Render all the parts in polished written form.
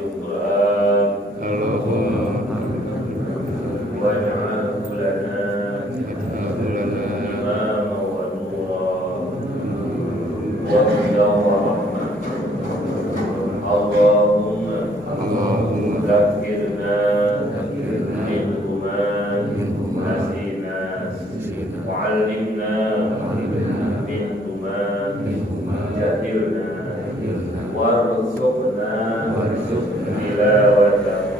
القرآن اللهم واجعله لنا اجعله لنا إماما ونورا وهدى ورحمة. اللهم ذكرنا منهما نسينا وعلمنا منهما جهلنا وارزقنا تلاوته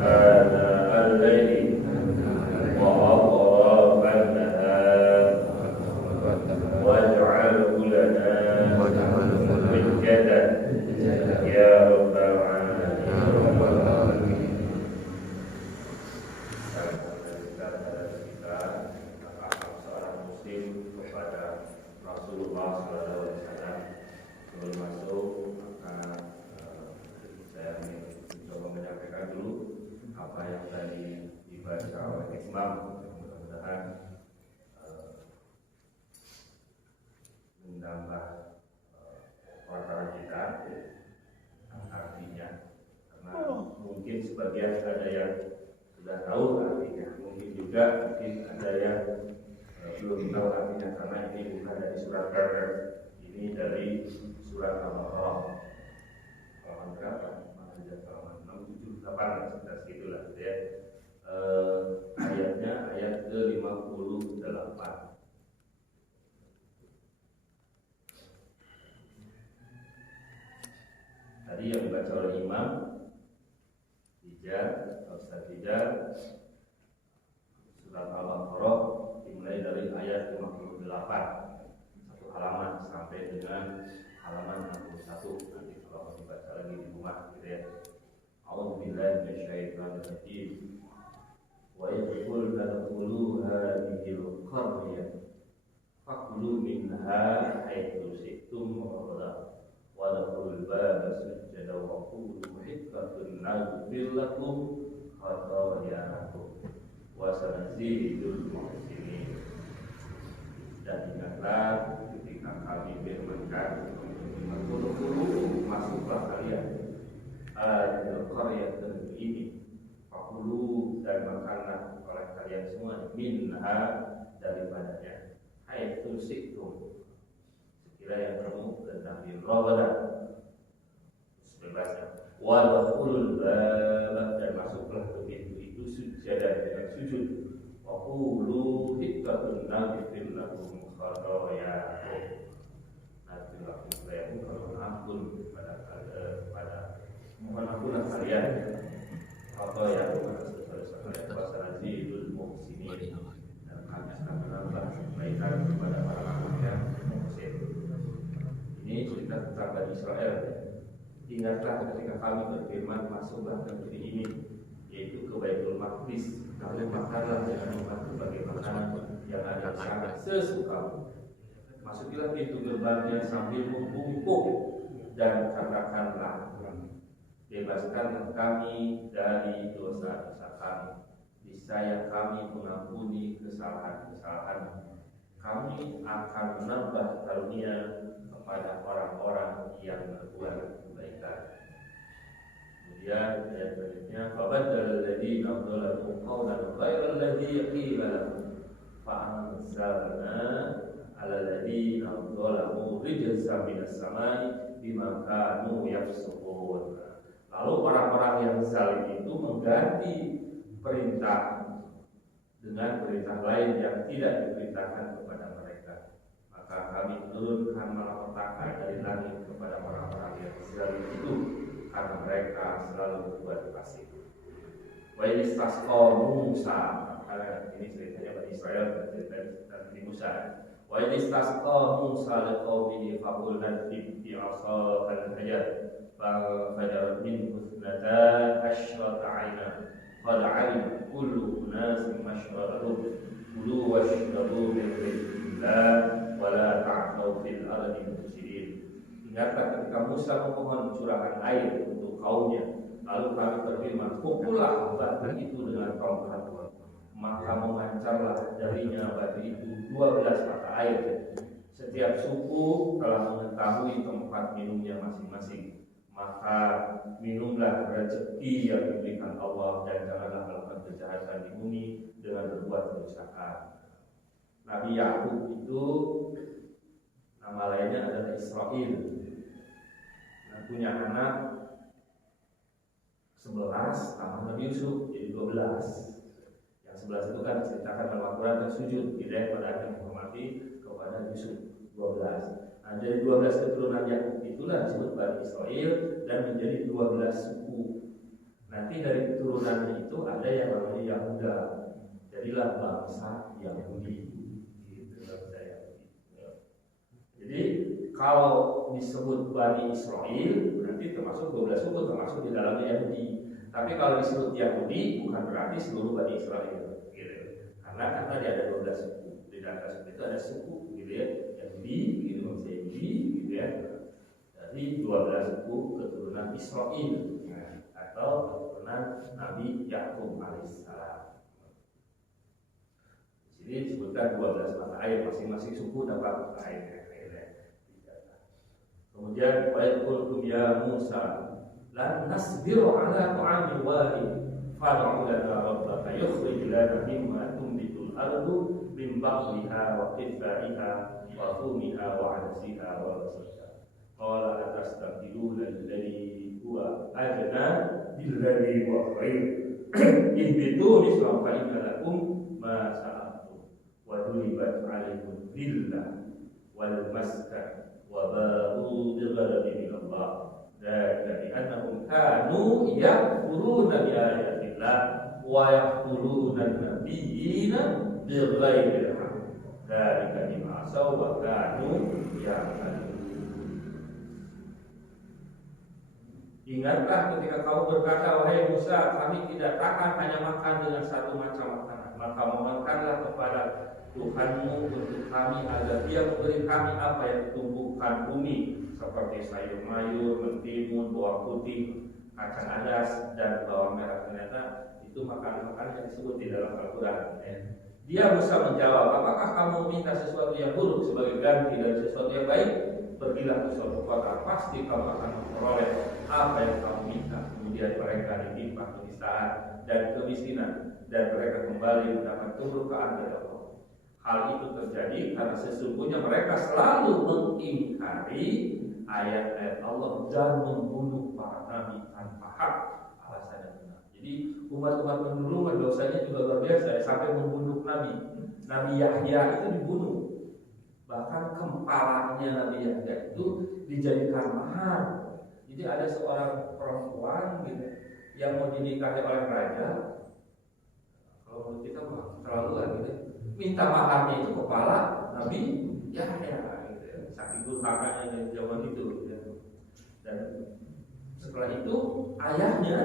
آناء الليل وأطراف النهار واجعله لنا حجة يا رب العالمين. Seorang muslim kepada Rasulullah SAW. Sebelum masuk, maka saya mencoba menyampaikan dulu apa yang tadi dibaca oleh Imam. Mudah-mudahan menambah pelajaran kita artinya, karena mungkin sebagian ada yang sudah tahu artinya, mungkin juga ada yang belum tahu artinya, karena ini bukan dari surat Al-Baqarah, ini dari surat Al-Baqarah. Halaman berapa? Halaman 6, 7, 8 sekitar segitulah ya. Ayatnya ayat ke-58. Tadi yang dibaca oleh Imam Ustaz Tijar, surat Al-Baqarah dimulai dari ayat 58, satu halaman sampai dengan halaman 61. Nanti kalau mau dibaca lagi di rumah gitu ya. A'udzubillahi minasyaitonir rajim. Wa yaqul tadkhulu hadhil qaryah fakulu minha haitsu syi'tum ragadan wa dkhulul baba sujada wa qulu hiqqatun naghfir lakum khatayakum wa sanazidul muhsinin. Dan ingatlah ketika kami firmankan, Fakulu masuklah kalian al-qaryah ini, fakulu dan makanlah oleh kalian semua minha daripadanya, haitsu syi'tum sekiranya kamu tentang ragadan sebebasnya, wa dkhulul bab dan masuklah ke pintu itu sujada dengan sujud, wa qulu hiqqatun naghfir lakum khatayakum, nanti lakum saya mohon ampun kepada mohon ampunlah kalian khatayakum atas dosa-dosa kalian, wa sanazidul muhsinin, dan kami akan menambah kebaikan kepada para hamba yang muhsin. Ini cerita tentang Bani Israel. Ingatlah ketika kami berfirman, masuklah ke negeri ini, yaitu ke Baitul Maqdis, lalu makanlah dengan nikmat sebagaimana yang ada sangat sesukamu. Masukilah pintu gerbangnya sambil membungkuk dan katakanlah, bebaskanlah kami dari dosa-dosa kami. Niscaya kami mengampuni kesalahan-kesalahan. Kami akan menambah karunia kepada orang-orang yang berbuat kebaikan. Kemudian ayat berikutnya, fabadal alladziina dzalamu qawlan ghayra alladzi qila lahum fa'anzalna 'ala alladziina dzalamu rijzan minas samaa'i bima kanu yafsuqun. Lalu orang-orang yang zalim itu mengganti perintah dengan perintah lain yang tidak diperintahkan kepada mereka. Maka kami menurunkan malapetaka dari langit kepada orang-orang yang zalim itu, karena mereka selalu berbuat fasik. Wa istasqa Musa, ini ceritanya Bani Israel, cerita Nabi Musa. Wa istasqa Musa liqaumihi faqul nadrib bi'asal al-hajar fajarat minhu ithnata asyrata 'ayna qad 'alima kullu unasin mashrabahum kulu washrabu min rizqillah wa la ta'thaw fil ardi mufsidin. Ingatlah ketika Musa memohon curahan air untuk kaumnya, lalu kami berfirman, pukullah batu itu dengan tongkat, maka memancarlah darinya batu itu 12 mata air. Setiap suku telah mengetahui tempat minumnya masing-masing, maka minumlah rezeki yang diberikan Allah dan janganlah melakukan kejahatan di bumi dengan berbuat kerusakan. Nabi Yakub itu nama lainnya adalah Israel. Nah, punya anak 11, tambah Nabi Yusuf jadi 12. Yang 11 itu kan diceritakan dalam Al-Quran dan sujud hidayah pada anak yang menghormati kepada Yusuf 12. Nah, dari 12 keturunan Yakub itulah disebut Bani Israel dan menjadi 12 suku. Nanti dari keturunannya itu ada yang namanya Yahuda. Jadilah bangsa Yahudi. Jadi kalau disebut Bani Israel berarti termasuk 12 suku, termasuk di dalamnya Yahudi. Tapi kalau disebut Yahudi bukan berarti seluruh Bani Israel, gitu. Karena dia ada 12 suku. Di dalam suku itu ada suku, gitu ya. Yahudi, gitu maksudnya Yahudi, gitu ya. Jadi 12 suku keturunan Israel, atau keturunan Nabi Yakub alaihissalam. Di sini disebutkan 12 mata air, masing-masing suku dapat mata air. Kemudian qultum ya Musa lan nasbiru ala ta'amin wahid fad'u lana rabbaka yukhrij lana mimma tunbitul ardu min baqliha wa qithaiha wa thumiha wa 'adasiha wa basaliha qala atastabdiluna alladhi huwa adna billadhi huwa khair ihbitu misra fa inna lakum ma sa'altum wa duribat 'alaykum dhillah wal maskan وَبَاءُوا بِغَضَبٍ مِنَ اللَّهِ ذَلِكَ بِأَنَّهُمْ كَانُوا يَكْفُرُونَ بِآيَاتِ اللَّهِ وَيَقْتُلُونَ النَّبِيِّينَ بِغَيْرِ الْحَقِّ ذَلِكَ بِمَا عَصَوْا وَكَانُوا يَعْتَدُونَ. Ingatlah ketika kamu berkata, wahai Musa, kami tidak akan hanya makan dengan satu macam makanan, maka mohonkanlah kepada Tuhanmu untuk kami agar Dia memberi kami apa yang ditumbuhkan bumi seperti sayur mayur, mentimun, bawang putih, kacang adas dan bawang merah. Ternyata itu makanan-makanan yang disebut di dalam Al-Quran. Dia Musa menjawab, apakah kamu minta sesuatu yang buruk sebagai ganti dari sesuatu yang baik? Pergilah ke suatu kota, pasti kamu akan memperoleh apa yang kamu minta. Kemudian mereka ditimpa kenistaan dan kemiskinan dan mereka kembali mendapat keburukan dari Allah. Hal itu terjadi karena sesungguhnya mereka selalu mengingkari ayat-ayat Allah dan membunuh para nabi tanpa hak alasan yang benar. Jadi umat-umat pendahulu dosanya juga luar biasa, sampai membunuh nabi. Nabi Yahya itu dibunuh. Bahkan kepalanya Nabi Yahya itu dijadikan mahar. Jadi ada seorang perempuan gitu yang mau dinikahi oleh raja. Kalau menurut kita terlaluan gitu. Minta maharnya itu kepala Nabi Yahya gitu ya. Saking durhakanya dari zaman itu gitu ya. Dan setelah itu ayahnya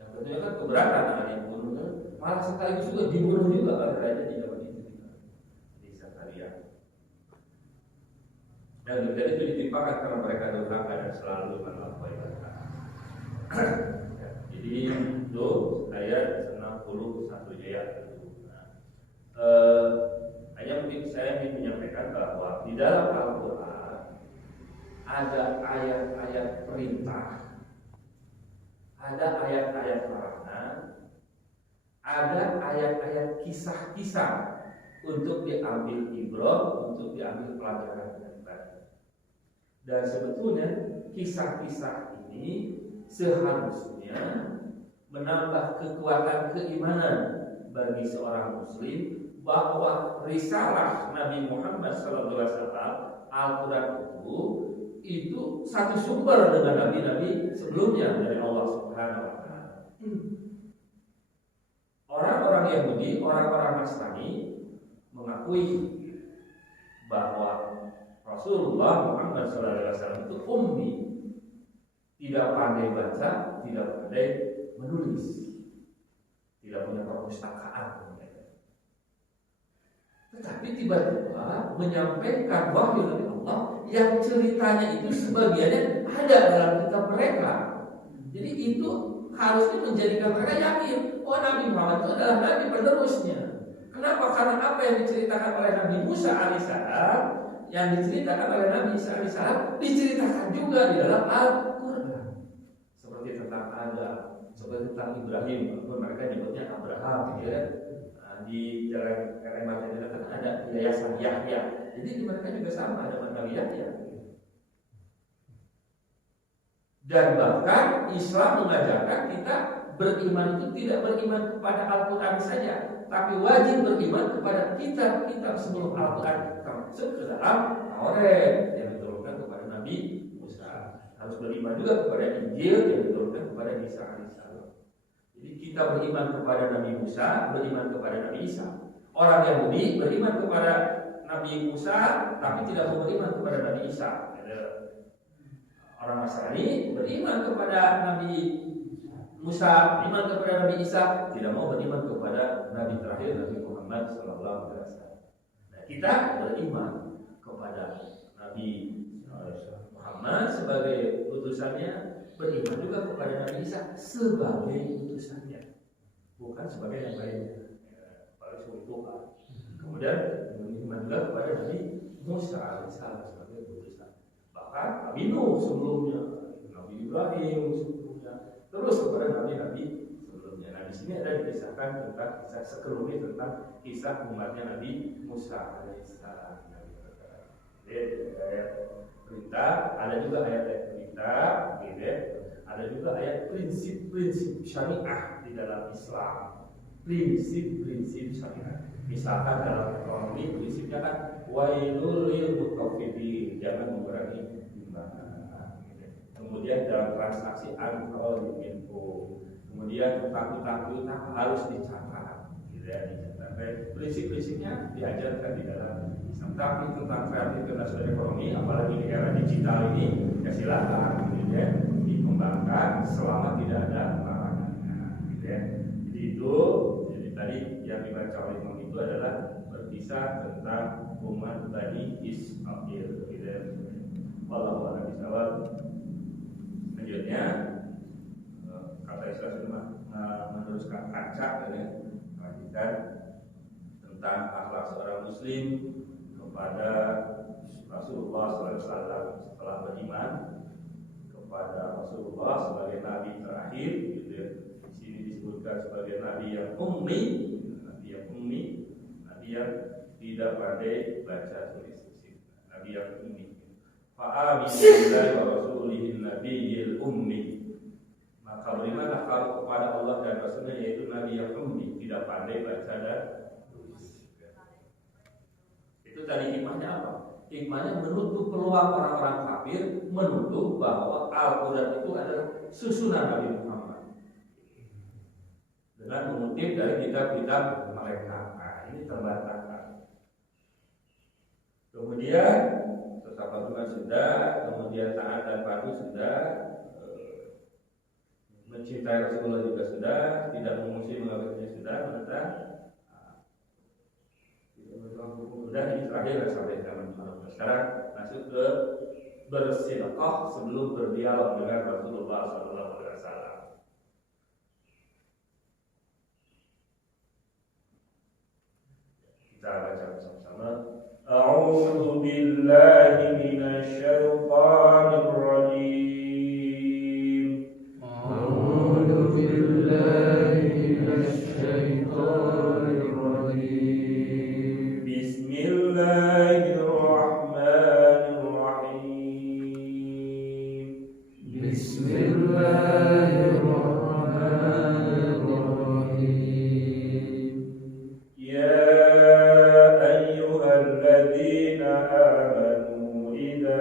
yang tentunya kan keberatan ada yang bunuh, malah sekaligus juga dibunuh juga oleh raja di zaman itu di Zakaria. Dan kemudian itu ditimpakan karena mereka durhaka dan selalu melampaui batas. Jadi itu ayat 61 ya. Hanya mungkin saya ingin menyampaikan bahwa di dalam Al-Quran ada ayat-ayat perintah, ada ayat-ayat larangan, ada ayat-ayat kisah-kisah untuk diambil ibrah, untuk diambil pelajaran dari tadi. Dan sebetulnya kisah-kisah ini seharusnya menambah kekuatan keimanan bagi seorang muslim bahwa risalah Nabi Muhammad SAW Al-Quran itu satu sumber dengan nabi-nabi sebelumnya dari Allah Subhanahu wa taala. Orang-orang Yahudi, orang-orang Nasrani mengakui bahwa Rasulullah Muhammad SAW itu ummi, tidak pandai baca, tidak pandai menulis, tidak punya perpustakaan. Tetapi tiba-tiba menyampaikan wahyu dari Allah yang ceritanya itu sebagiannya ada dalam kitab mereka. Jadi itu harusnya menjadikan mereka yakin, oh Nabi Muhammad itu adalah Nabi penerusnya. Kenapa? Karena apa yang diceritakan oleh Nabi Musa alaihissalam, yang diceritakan oleh Nabi Isa alaihissalam, diceritakan juga di dalam Al-Quran. tentang Ibrahim, mereka nyebutnya Abraham, ya. Di jalan Madinah kan ada yayasan Yahya. Jadi di mereka juga sama, ada Nabi Yahya. Dan bahkan Islam mengajarkan kita beriman itu tidak beriman kepada Al-Quran saja, tapi wajib beriman kepada kitab-kitab sebelum Al-Quran, termasuk ke dalam Taurat yang diturunkan kepada Nabi Musa. Harus beriman juga kepada Injil yang diturunkan kepada Isa alaihissalam. Jadi kita beriman kepada Nabi Musa, beriman kepada Nabi Isa. Orang Yahudi beriman kepada Nabi Musa, tapi tidak mau beriman kepada Nabi Isa. Orang Nasrani beriman kepada Nabi Musa, beriman kepada Nabi Isa, tidak mau beriman kepada Nabi terakhir Nabi Muhammad SAW. Nah, kita beriman kepada Nabi Muhammad sebagai utusannya, beriman juga kepada Nabi Isa sebagai utusannya, bukan sebagai yang lainnya. Paling Tuhan. Kemudian beriman juga kepada Nabi Musa alaihissalam sebagai utusan. Bahkan Nabi Nuh sebelumnya, Nabi Ibrahim sebelumnya, terus kepada Nabi-Nabi sebelumnya. Nah, di sini ada dikisahkan tentang kisah sekelumit tentang kisah umatnya Nabi Musa alaihissalam. Jadi ayat perintah, ada juga ayat perintah, gitu. Ada juga ayat prinsip-prinsip syariah di dalam Islam. Prinsip-prinsip syariah. Misalkan dalam ekonomi prinsipnya kan wailul lil mutaffifin, jangan mengurangi timbangan. Kemudian dalam transaksi antar info, kemudian utang harus dicatat, gitu ya, dicatat. Prinsip-prinsipnya diajarkan di dalam Islam. Tapi tentang kreativitas dan ekonomi, apalagi di era digital ini, ya silakan, gitu ya, dikembangkan selama tidak ada larangannya, gitu ya. Jadi itu, jadi tadi yang dibaca oleh Imam itu adalah berkisah tentang umat Bani Israil, gitu ya. Wallahu a'lam bishawab. Selanjutnya kata Islam meneruskan kaca dan lanjutkan tentang akhlak seorang muslim kepada Rasulullah SAW setelah beriman kepada Rasulullah sebagai nabi terakhir, gitu ya. Di sini disebutkan sebagai nabi yang ummi, nabi yang tidak pandai baca tulis, nabi yang ummi. Fa'aminu billahi wa rasulihi nabiyil ummi. Maka berimanlah kalau kepada Allah dan Rasulnya, yaitu nabi yang ummi, tidak pandai baca dan tulis. Itu tadi hikmahnya apa? Hikmahnya menutup peluang orang-orang kafir menuduh bahwa Al-Quran itu adalah susunan Nabi Muhammad dengan mengutip dari kitab-kitab mereka. Nah, ini terbantahkan. Kemudian tetap Tuhan sudah, kemudian taat dan patuh sudah, mencintai Rasulullah juga sudah, tidak memusuhi mengabaikannya sudah, menentang sudah. Ini terakhir sampai zaman. Sekarang masuk ke bersedekah sebelum berdialog dengan Rasulullah SAW. Kita baca bersama-sama. A'udzu billahi minasy syaithanir rajim. A'udzu billahi minasy syaithanir rajim. Bismillahirrahmanirrahim. Bismillahirrahmanirrahim. Ya ayyuhalladzina amanu idza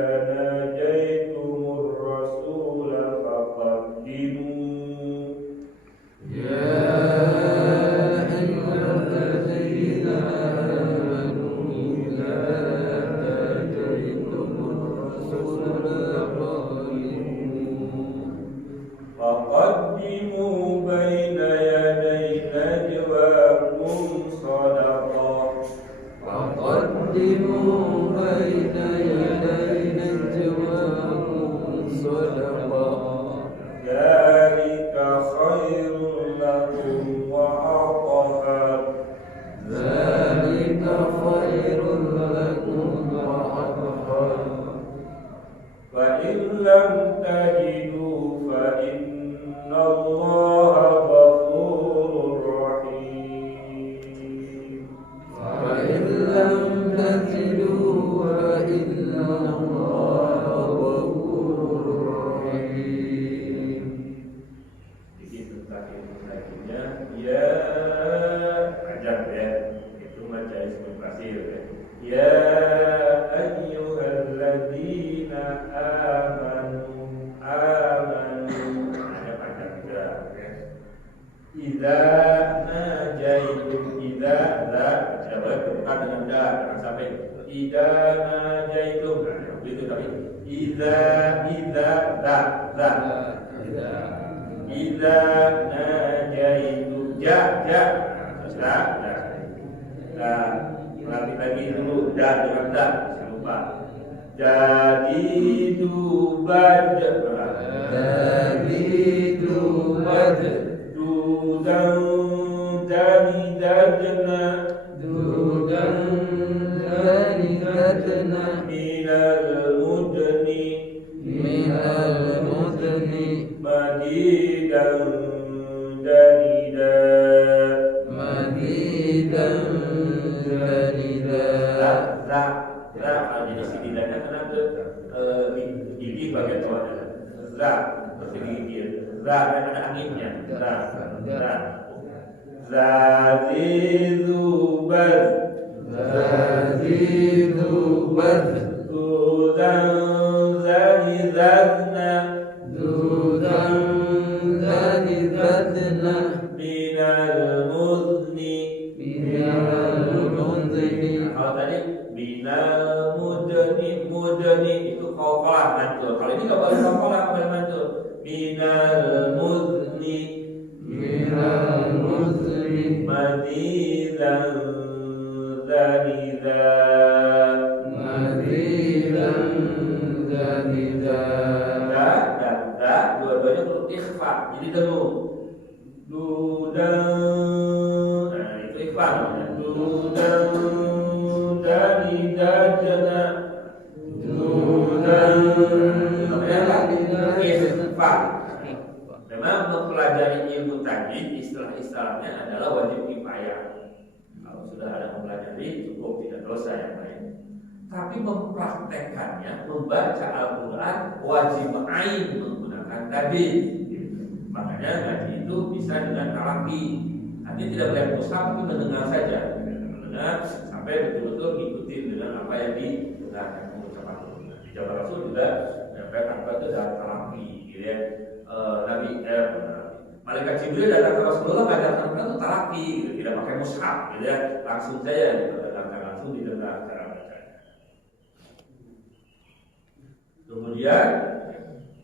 Idza najaitum idza la coba bukan dengan da jangan sampai idza najaitum itu tapi idza la idza najaitum ja lagi dulu da dengan da jangan lupa jadi dubad dudan dadna minal mudni madidan kalau jadi sididanya karena gigi bagian bawahnya seperti gigi ada anginnya Zazidubad Dudan zanidadna minal mudni kalau tadi minal mudni itu kaulah mantul. Kalau ini nggak boleh kaulah, nggak boleh mantul. Minal mudni madidan zanida dan da dua-duanya huruf ikhfa jadi dengung dudan itu ikhfa namanya dudan danidajana dudan namanya ikhfa. Memang mempelajari ilmu tajwid istilah-istilahnya adalah wajib kifayah. Kalau sudah ada mempelajari cukup tidak dosa yang lain. Tapi mempraktekannya, membaca Al-Quran wajib ain menggunakan tajwid. Makanya ngaji itu bisa dengan talaqi. Artinya tidak boleh mushaf tapi mendengar saja. Mendengar sampai betul-betul ikuti dengan apa yang didengarkan pengucapan. Di Jawa Rasul juga menyampaikan apa itu dalam talaqi, gitu ya. Malaikat Jibril datang ke Rasulullah mengajarkan kita itu talaqi, gitu. Tidak pakai mushaf, gitu ya. Langsung saja langsung didengar cara bacanya. Kemudian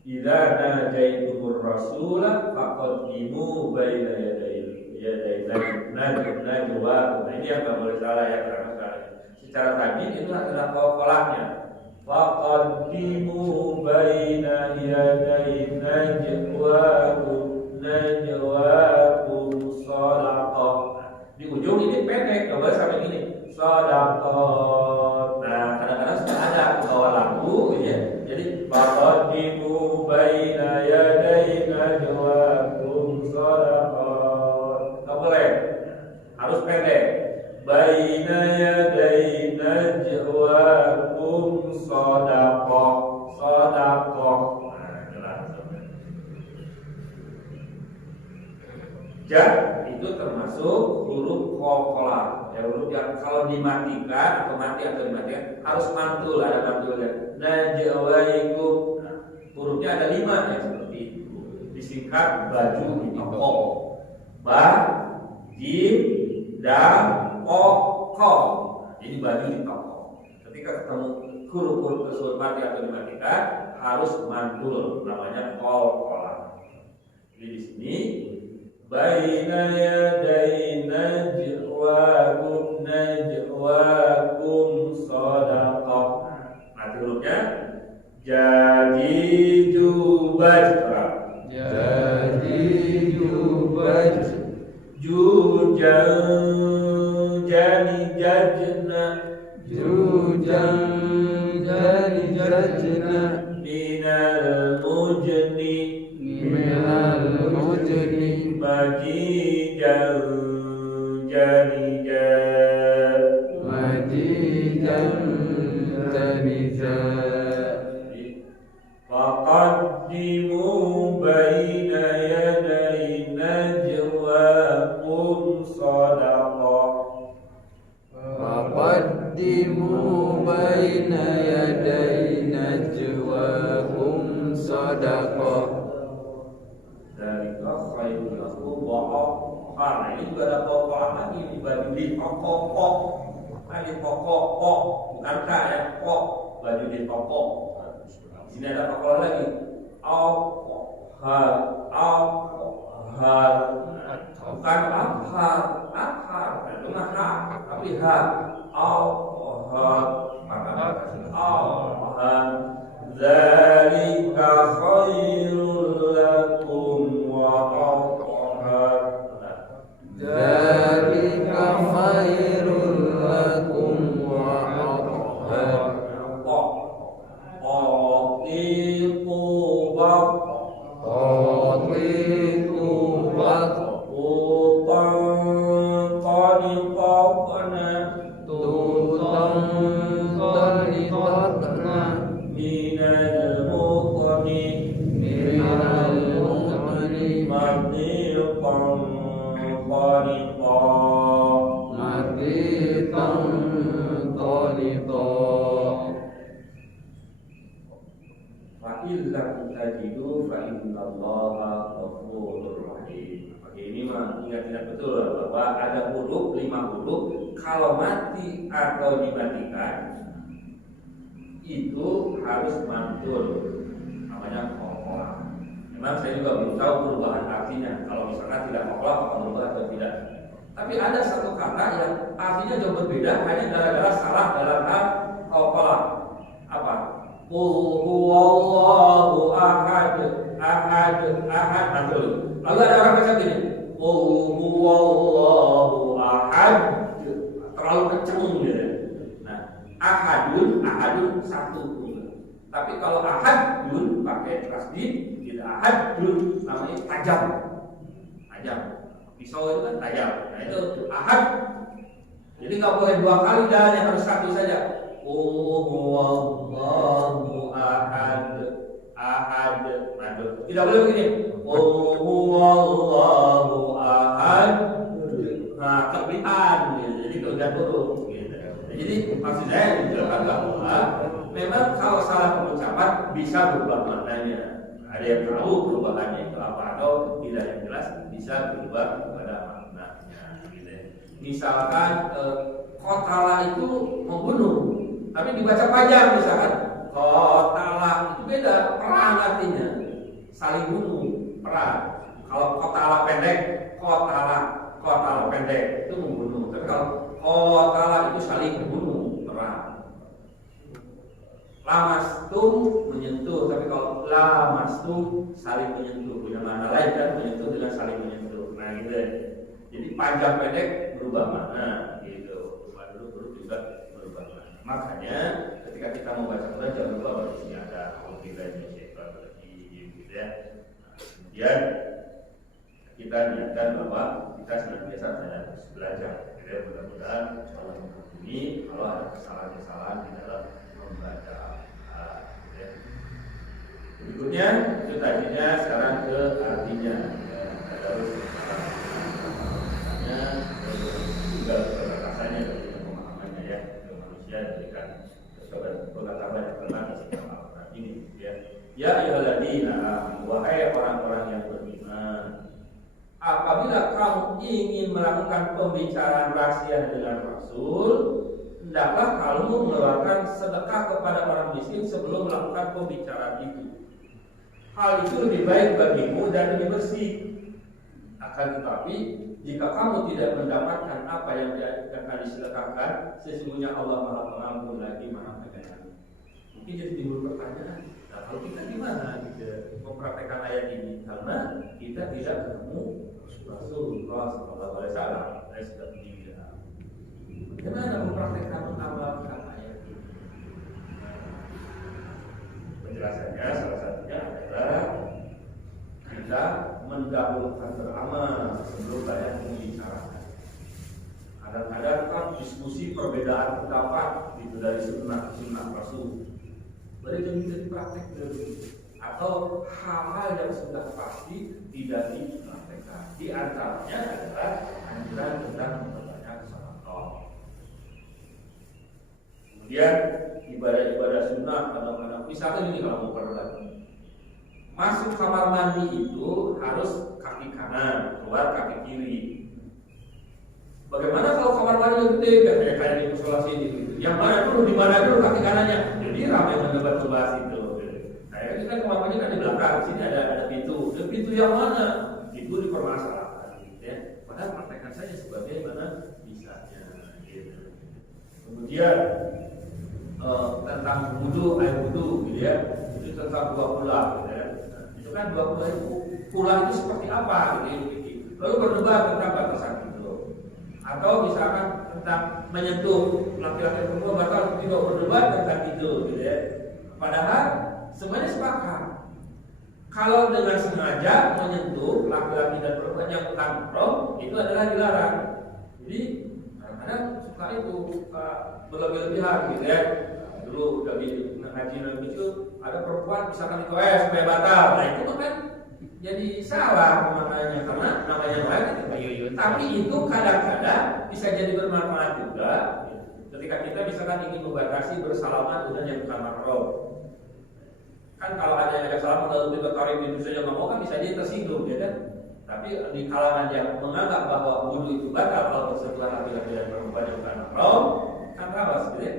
idza najaitumur rasulah faqaddimu baina yaday najwa. Nah ini yang nggak boleh salah ya karena secara tajwid itu adalah kolaknya. Faqaddimu baina yaday najwakum shadaqah. Di ujung ini pendek, nggak boleh sampai gini. Shadaqah. Nah kadang-kadang sudah ada bawah lampu, gitu ya. Jadi faqaddimu baina yaday najwakum shadaqah. Enggak boleh. Harus pendek. Baina yaday najwakum shadaqah. Nah, jelas. Ja itu termasuk huruf qalqalah. Ya, huruf yang kalau dimatikan atau mati atau dimatikan harus mantul, ada mantulnya. Najwaikum. Hurufnya ada 5 ya seperti itu. Disingkat baju di toko. Ba, jim, dal, ko. Jadi baju di toko. Ketika ketemu huruf-huruf tersebut mati atau dimatikan harus mantul, namanya qalqalah. Jadi di sini baina yaday najwakum shadaqah. Mati hurufnya jadi jubaj jujan jani jajna minal mujni majidan janijat faqaddimu baina yaday najwakum shadaqah. Faqaddimu baina yaday najwakum shadaqah. Dzalika khairul lakum wa pokok. Nah ini juga ada pokok lagi di baju di pokok. Nah di pokok bukan K ya, pok baju di pokok. Di sini ada pokok lagi. Bukan akhar, itu mah ha, tapi ha. Dzalika khairul lakum wa athhar. Dzalika khairul lakum wa athhar. Qatiqu baq Qatiqu baq Tutan taliqatna minal muqni minal muqni matiqan qaniqa Matitan taliqa fa'illam tajidu fa'innallaha ghafurur rahim. Oke, ini mah ingat-ingat betul bahwa ada huruf, 5 huruf kalau mati atau dimatikan itu harus mantul, namanya qoqolah. Memang saya juga belum tahu perubahan artinya. Kalau misalkan tidak qoqolah apa berubah atau tidak. Tapi ada satu kata yang artinya jauh berbeda hanya gara-gara salah dalam hal qoqolah. Apa? Qul huwallahu ahad, mantul. Lalu ada orang baca gini, Qul huwallahu ahad, terlalu kenceng gitu. Nah, ahadun satu. Tapi kalau ahadun pakai tasdid, tidak ahadun namanya tajam. Pisau itu kan tajam. Nah itu ahad. Jadi nggak boleh 2 kali dan harus 1 saja. Huwallahu ahad. Tidak boleh begini. Huwallahu ahad. Nah, kelebihan gitu. Jadi kelebihan huruf gitu. Jadi maksud saya menjelaskan bahwa memang kalau salah pengucapan bisa berubah maknanya. Ada yang tahu perubahannya itu apa atau tidak, yang jelas bisa berubah pada maknanya gitu. Misalkan qatala itu membunuh, tapi dibaca panjang misalkan qatala itu beda, perang artinya, saling bunuh, perang. Kalau qatala pendek, qatala pendek itu membunuh. Tapi kalau qatala itu saling membunuh, perang. Lamastum menyentuh, tapi kalau lamastum saling menyentuh, punya makna lain kan, menyentuh dengan saling menyentuh. Nah gitu ya. Jadi panjang pendek berubah makna gitu. Berubah huruf juga berubah makna. Makanya ketika kita membaca Quran jangan lupa bahwa di sini ada auzubillahi minasyaitonir rajim gitu ya. Nah, kemudian kita niatkan bahwa kita senantiasa belajar. Jadi mudah-mudahan Allah mengampuni kalau ada kesalahan-kesalahan di dalam membaca. Berikutnya itu tadinya, sekarang ke artinya. Harus juga keberkasannya dari pemahamannya ya, ke manusia diberikan pengetahuan yang terbatas dalam Al-Quran ini ya. Ya ayyuhalladzina amanu, wahai orang-orang yang beriman, apabila kamu ingin melakukan pembicaraan rahasia dengan Rasul, hendaklah kamu mengeluarkan sedekah kepada orang miskin sebelum melakukan pembicaraan itu. Hal itu lebih baik bagimu dan lebih bersih. Akan tetapi, jika kamu tidak mendapatkan apa yang akan disedekahkan, sesungguhnya Allah Maha Pengampun lagi Maha Penyayang. Mungkin jadi timbul pertanyaan, nah kalau kita gimana gitu mempraktekkan ayat ini? Karena kita tidak ketemu Rasulullah SAW. Saya sudah meninggal. Bagaimana mempraktekkan mengamalkan ayat ini? Penjelasannya salah satunya adalah kita mendahulukan beramal sebelum banyak membicarakan. Kadang-kadang kan diskusi perbedaan pendapat itu dari sunnah Rasul. Boleh jadi praktek dulu. Atau hal-hal yang sudah pasti tidak dipraktekkan. Di antaranya adalah anjuran tentang memperbanyak sedekah. Kemudian ibadah-ibadah sunnah kadang-kadang misalkan ini kalau mau perbanyak. Masuk kamar mandi itu harus kaki kanan, keluar kaki kiri. Bagaimana kalau kamar mandi yang gede kayak di musola sini gitu. Yang mana dulu, di mana dulu kaki kanannya. Jadi ramai mendebat membahas itu. Nah, ini kan kamar mandi kan di belakang, di sini ada pintu. Dan pintu yang mana? Itu dipermasalahkan gitu ya. Padahal praktekkan saja sebagaimana bisanya gitu. Kemudian tentang wudu, air wudu gitu ya. Itu tentang dua pula gitu ya. Nah, itu kan dua pula itu pula itu seperti apa gitu. Lalu berdebat tentang batasan itu. Atau misalkan tentang menyentuh laki-laki perempuan bakal tidak berdebat tentang itu gitu ya. Padahal semuanya sepakat kalau dengan sengaja menyentuh laki-laki dan perempuan yang bukan mahram itu adalah dilarang. Jadi kadang-kadang suka itu berlebih-lebihan gitu ya. Dulu udah ngaji Nabi itu ada perempuan misalkan itu supaya batal. Nah itu kan jadi salah maknanya karena namanya baik itu. Tapi itu kadang-kadang bisa jadi bermanfaat juga ketika kita misalkan ingin membatasi bersalaman dengan yang bukan mahram. Kan kalau ada yang ada salaman lalu kita tarik itu saja nggak mau kan bisa jadi tersinggung ya kan. Tapi di kalangan yang menganggap bahwa wudu itu batal kalau bersentuhan laki-laki dan perempuan yang bukan mahram kan rawas gitu ya.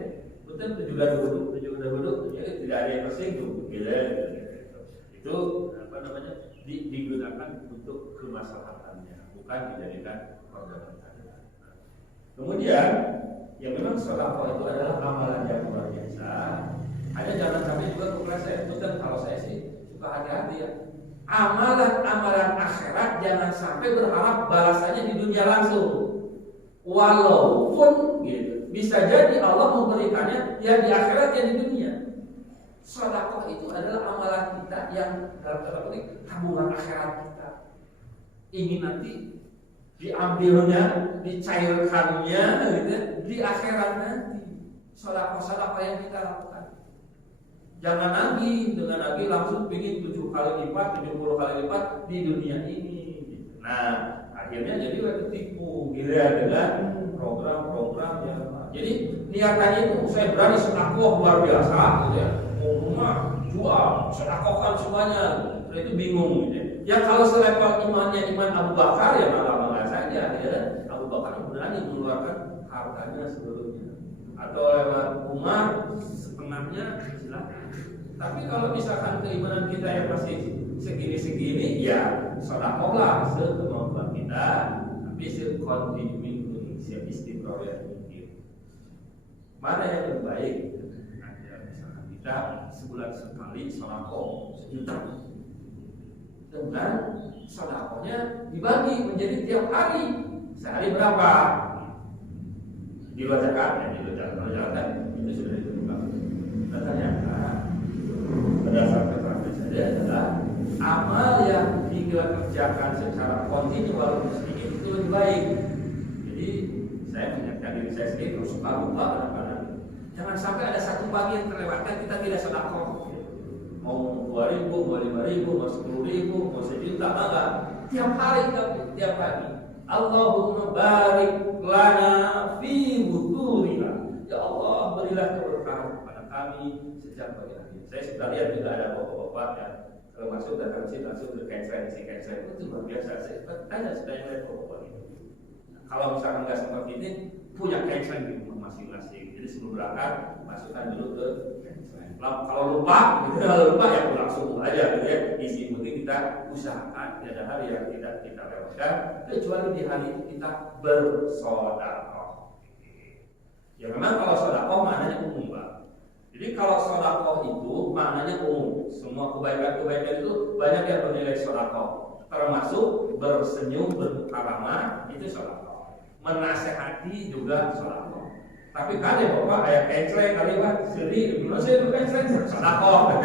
Betul juga wudu jadi tidak ada yang tersinggung gitu ya. Itu apa namanya digunakan untuk kemaslahatannya, bukan dijadikan perdebatan. Kemudian, yang memang sedekah itu adalah amalan yang luar biasa. Hanya jangan sampai juga kepada saya sebutkan kalau saya sih suka hati-hati ya. Amalan-amalan akhirat jangan sampai berharap balasannya di dunia langsung. Walaupun gitu, bisa jadi Allah memberikannya ya di akhirat ya di dunia. Sedekah itu adalah amalan kita yang dalam tanda petik tabungan akhirat kita. Ingin nanti diambilnya, dicairkannya gitu, di akhirat nanti. Sedekah yang kita lakukan. Jangan lagi dengan lagi langsung ingin 7 kali lipat, 70 kali lipat di dunia ini. Nah, akhirnya jadi tertipu gila dengan program-program yang. Jadi niatannya itu saya berani sedekah luar biasa gitu ya. Rumah, jual, sedekahkan semuanya. Nah, itu bingung gitu. Ya kalau selevel imannya iman Abu Bakar ya malah saja ya. Abu Bakar berani mengeluarkan hartanya seluruhnya. Atau lewat Umar setengahnya silakan. Tapi kalau misalkan keimanan kita yang masih segini-segini ya sedekahlah sekemampuan kita. Tapi sekontinuing istiqomah yang mungkin. Mana yang lebih baik? Kita sebulan sekali sedekah 1 juta dengan sedekahnya dibagi menjadi tiap hari. Sehari berapa? Dibacakan ya, dibacakan itu sudah ditentukan. Dan ternyata berdasarkan praktek saja adalah amal yang dikerjakan secara kontinu walaupun sedikit itu lebih baik. Jadi saya mengingatkan diri saya sendiri terus suka lupa kadang-kadang. Jangan sampai ada satu pagi yang terlewatkan kita tidak sedekah. Mau 2.000, mau 5.000, mau 10.000, mau 1 juta, enggak. Tiap hari. Allahumma barik lana fi wuturina. Ya Allah, berilah keberkahan kepada kami sejak pagi hari. Saya sudah lihat juga ada bapak-bapak yang kalau masuk datang sini langsung ke cancel itu luar biasa. Saya tanya sedang lihat bapak-bapak itu. Kalau misalkan nggak seperti ini, punya cancel di rumah masing-masing. Jadi sebelum berangkat masukkan dulu ke cancel. Kalau lupa ya langsung aja gitu ya. Isi penting kita usahakan tidak ada hari yang tidak kita lewatkan kecuali di hari itu kita bersedekah. Ya memang kalau sedekah maknanya umum, Pak. Jadi kalau sedekah itu maknanya umum. Semua kebaikan-kebaikan itu banyak yang bernilai sedekah. Termasuk bersenyum, bermuka ramah itu sedekah. Menasehati juga sedekah. Tapi kali bapak ayat kenceng kali pak seri, gimana saya itu kenceng sedekah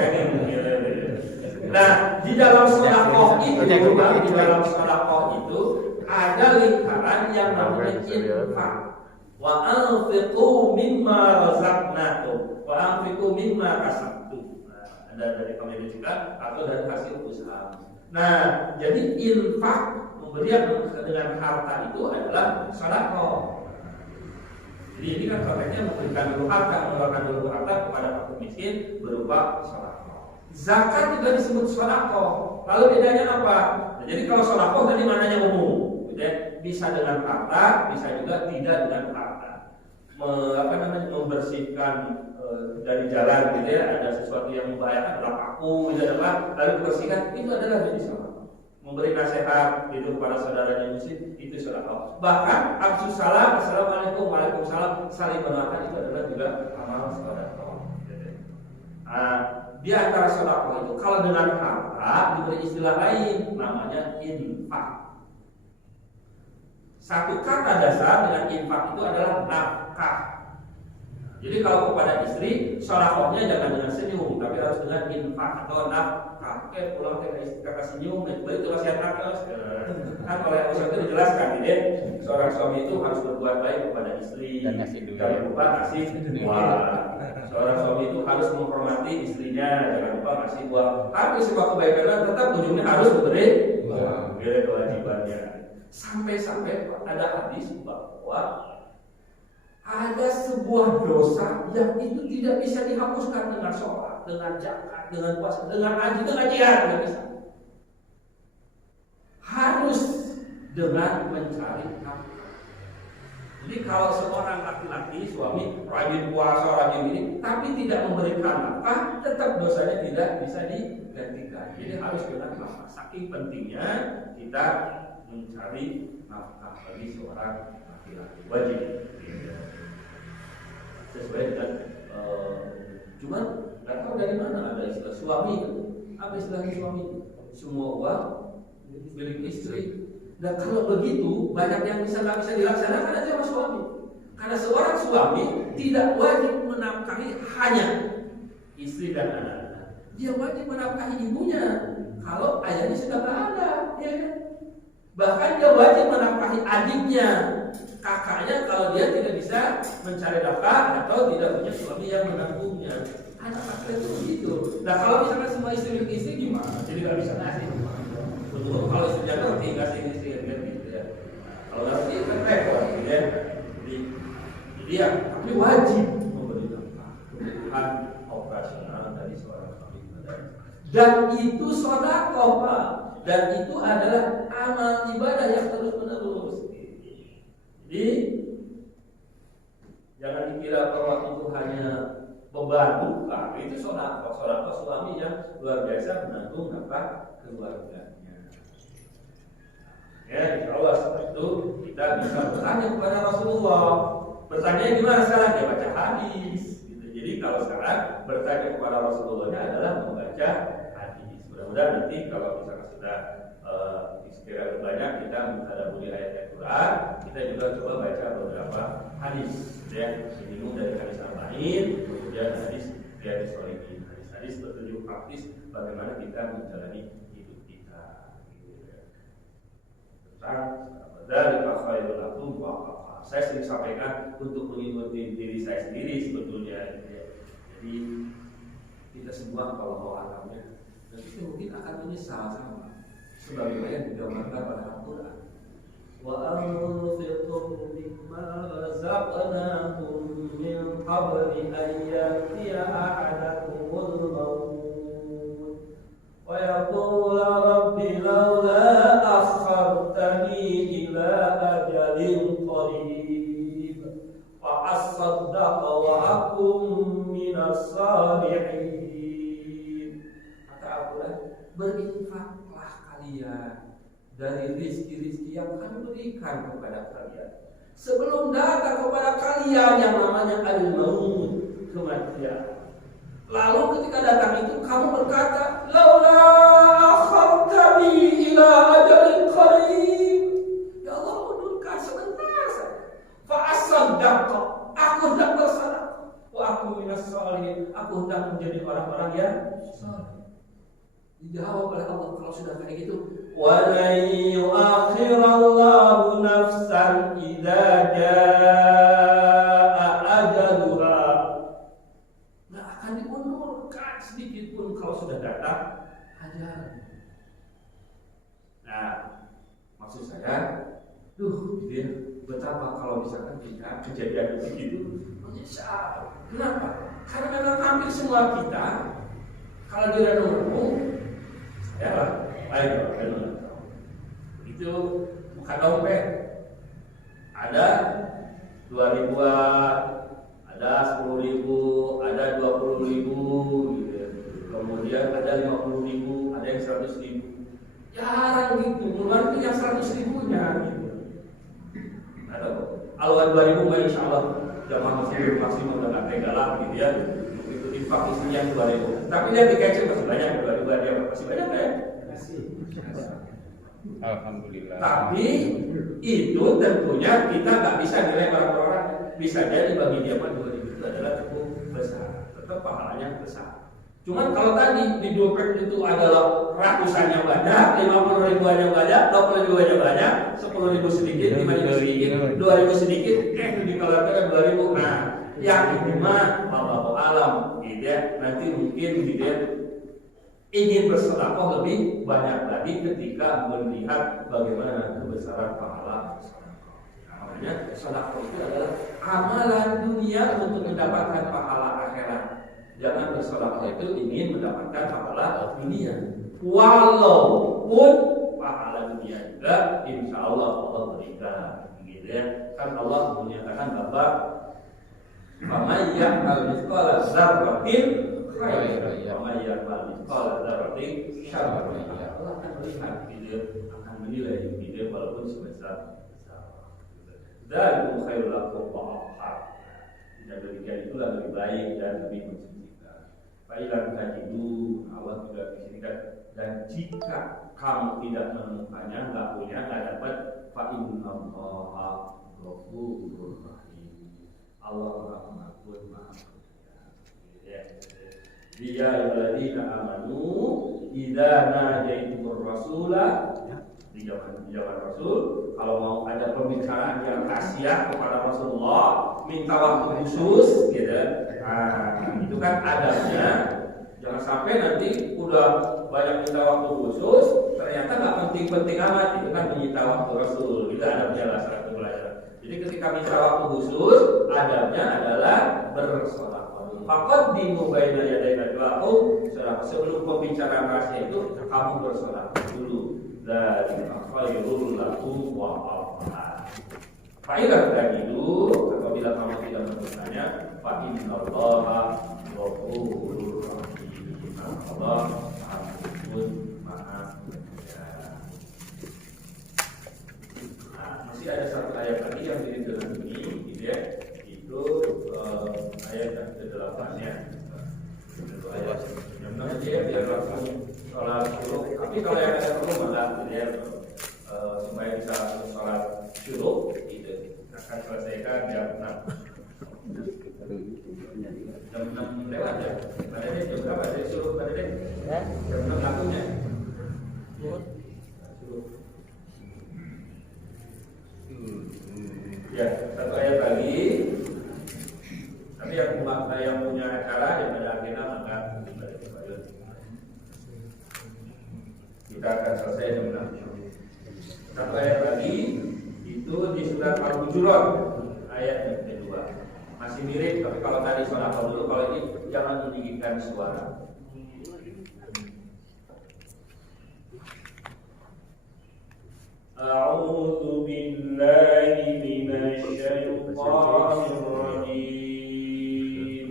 Nah di dalam sedekah itu ada lingkaran yang namanya infak. Wa anfiqu mimma razaqnakum wa anfiqu mimma kasabtum. Ada dari kami juga atau dari hasil usaha. Nah jadi infak pemberian dengan harta itu adalah sedekah. Jadi ini kan konteksnya memberikan dulu harta, mengeluarkan dulu harta kepada fakir miskin berupa sedekah. Zakat juga disebut sedekah. Lalu bedanya apa? Nah, jadi kalau sedekah tadi maknanya umum, ya, bisa dengan harta, bisa juga tidak dengan harta. Membersihkan dari jalan gitu ya, ada sesuatu yang membahayakan adalah paku gitu adalah lalu bersihkan, itu adalah jenis salam. Memberi nasihat gitu kepada saudaranya muslim itu sedekah. Bahkan afsus salam, assalamualaikum, waalaikumsalam, saling mendoakan itu adalah juga amal sedekah. Nah, di antara sedekah itu kalau dengan harta diberi istilah lain namanya infak. Satu kata dasar dengan infak itu adalah nafkah. Jadi kalau kepada istri, sedekahnya jangan dengan senyum, tapi harus dengan infak atau nafkah. Pulang ke istri kakak senyum, itu wasiat nafkah. Kan oleh Ustaz itu dijelaskan, jadi seorang suami itu harus berbuat baik kepada istri, jangan lupa kasih uang. Seorang suami itu harus menghormati istrinya, jangan lupa kasih uang. Tapi sebuah kebaikan tetap ujungnya harus memberi uang. Itu kewajibannya. Sampai-sampai ada hadis bahwa ada sebuah dosa yang itu tidak bisa dihapuskan dengan sholat, dengan zakat, dengan puasa, dengan haji, dengan jihad, tidak bisa. Harus dengan mencari nafkah. Jadi kalau seorang laki-laki suami rajin puasa, rajin ini, tapi tidak memberikan nafkah, tetap dosanya tidak bisa digantikan. Jadi harus dengan nafkah. Saking pentingnya kita mencari nafkah bagi seorang laki-laki wajib. Sesuai dengan cuman nggak tahu dari mana ada istilah suami. Apa istilahnya suami? Semua uang milik istri. Dan kalau begitu banyak yang nggak bisa dilaksanakan aja sama suami. Karena seorang suami tidak wajib menafkahi hanya istri dan anak-anak. Dia wajib menafkahi ibunya. Kalau ayahnya sudah nggak ada, ya kan? Bahkan dia wajib menafkahi adiknya, kakaknya kalau dia tidak bisa mencari nafkah atau tidak punya suami yang menanggungnya. Anak-anak itu begitu. Nah kalau misalkan semua istri gimana? Jadi nggak bisa ngasih. Betul kalau sudah ngerti ngasih istri gitu ya. Kalau ngerti kan repot gitu ya. Jadi ya tapi wajib memberi nafkah kebutuhan operasional dari seorang suami. Dan itu sedekah, Pak. Dan itu adalah amal ibadah yang terus menerus. Jadi jangan dikira bahwa itu hanya beban, bukan. Itu sedekah suami yang luar biasa menanggung nafkah keluarganya. Ya, insya Allah setelah itu kita bisa bertanya kepada Rasulullah. Bertanya gimana sekarang? Dia baca hadis. Gitu. Jadi kalau sekarang bertanya kepada Rasulullahnya adalah membaca hadis. Mudah-mudahan nanti kalau misalkan sudah sekiranya banyak kita menghadapi ayat Al-Quran, kita juga coba baca beberapa hadis, ya, minum dari hadis Arba'in, kemudian hadis dari Sholihin, hadis petunjuk praktis bagaimana kita menjalani hidup kita. Tentang dari khairul lakum wa aqwa. Saya sering sampaikan untuk mengikuti diri saya sendiri sebetulnya. Jadi kita semua kalau mau alamnya nanti mungkin akan menyesal sama sebagaimana yang digambarkan pada Al-Quran. Wa anfiqu mimma razaqnakum min qabli an ya'tiya ahadakumul maut wa yaqula rabbi laula akhartani ila ajalin qarib fa asaddaqa wa akum minas salihin. Kata Al-Quran, berinfaklah kalian dari rizki-rizki yang kami berikan kepada kalian sebelum datang kepada kalian yang namanya al-maut, kematian. Lalu ketika datang itu kamu berkata, laula akhartani ila ajalin qarib, ya Allah mundurkan sebentar saja, fa asaddaqa, aku hendak bersedekah, wa aku minas sholihin, aku hendak menjadi orang-orang yang saleh. Dijawab oleh Allah kalau sudah kayak gitu, wa la yu'akhirallahu nafsan idza jaa ajaluha. Nggak akan diundurkan sedikit pun kalau sudah datang ajal. Nah, maksud saya, dia betapa kalau misalkan kita kejadian begitu menyesal. Kenapa? Karena memang hampir semua kita kalau direnung-renung ya, ayo. Itu dompet ada 2.000-an, ada 10.000, ada 20.000 gitu. Kemudian ada 50.000, ada yang 100.000. Jarang gitu, bukan yang 100.000-nya gitu. Ada aluan 2.000 mah insya Allah jamaah masih maksimum udah nggak tega lah gitu ya. Begitu infak isinya yang 2.000. Tapi lihat di kecil masih banyak 2.000 dia masih banyak ya. Alhamdulillah. Tapi itu tentunya kita nggak bisa nilai orang-orang. Bisa jadi bagi dia mah 2.000 itu adalah cukup besar, tetap pahalanya besar. Cuman kalau tadi di dompet itu adalah ratusannya banyak, 50.000-nya banyak, 20.000-nya banyak, 10.000 sedikit, 5.000 sedikit, 2.000 sedikit, dikeluarkan 2.000. Nah, yang itu mah wallahu alam, gitu ya. Nanti mungkin gitu ya, ingin bersedekah lebih banyak lagi ketika melihat bagaimana kebesaran pahala bersedekah. Namanya sedekah itu adalah amalan dunia untuk mendapatkan pahala akhirat. Jangan bersedekah itu ingin mendapatkan pahala dunia. Walaupun pahala dunia juga insya Allah Allah berikan, gitu ya. Kan Allah menyatakan bahwa "Faman ya'mal mithqala dzarratin khairan wa man ya'mal mithqala dzarratin syarran." Allah akan melihat, gitu, akan menilai gitu walaupun sebesar dzalikum khairul lakum wa athhar. Dan demikian itulah lebih baik dan lebih mensucikan. Fa'ilam tajidu, Allah juga disinikan, dan jika kamu tidak menemukannya, nggak punya, nggak dapat, fa'innallaha ghafurur rahim. Allah Maha Pengampun, Maha Penyayang. Dia alladzina amanu idza najaitumur rasulah, di zaman Rasul, kalau mau ada pembicaraan yang rahasia kepada Rasulullah, minta waktu khusus, gitu. Nah, itu kan adabnya. Jangan sampai nanti udah banyak minta waktu khusus, ternyata nggak penting-penting amat. Itu kan menyita waktu Rasul. Itu adabnya lah satu belajar. Jadi ketika minta waktu khusus, adabnya adalah bersedekah. Faqaddimu baina yaday najwaakum, sebelum pembicaraan rahasia itu kamu bersedekah dulu. Dan khairul lakum wa athhar. Fa'ilam tajidu, apabila kamu tidak menemukannya, fa innallaha ghafurur rahim. Allah Maha Pengampun, Maha Penyayang. Nah, masih ada satu ayat lagi yang mirip dengan ini, gitu ya. Itu ayat yang ke-8-nya. Itu ayat yang aja ya, biar langsung sholat syuruk. Tapi kalau yang ada perlu malah, gitu ya, supaya bisa sholat syuruk, gitu. Akan selesaikan jam 6. Jam 6 lewat ya. Pada deh jam berapa? Jadi syuruk pada deh. Jam 6 lakunya. Ya, satu ayat lagi. Tapi yang punya acara daripada akhirnya maka kita akan selesai jam 6. Satu ayat lagi itu di surat Al-Hujurat ayat yang kedua. Masih mirip, tapi kalau tadi sholat dulu, kalau ini jangan meninggikan suara. A'udzu billahi minasy syaithanir rajim.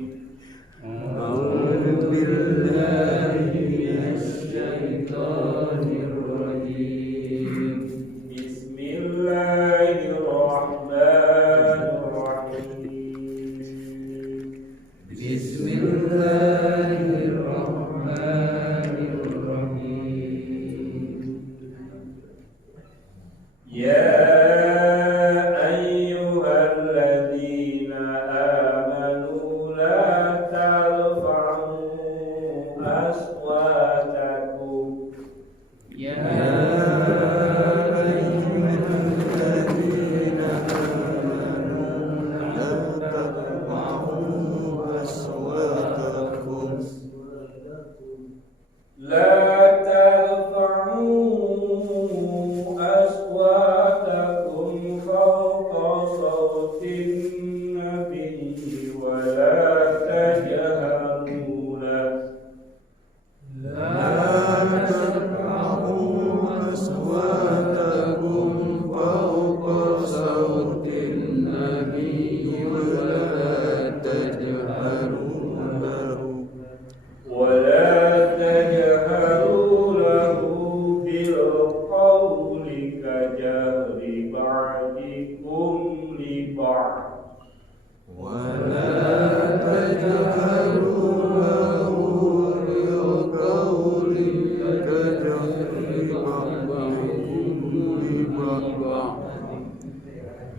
A'udzu billahi minasy syaithanir rajim. La tarfa'u aswatakum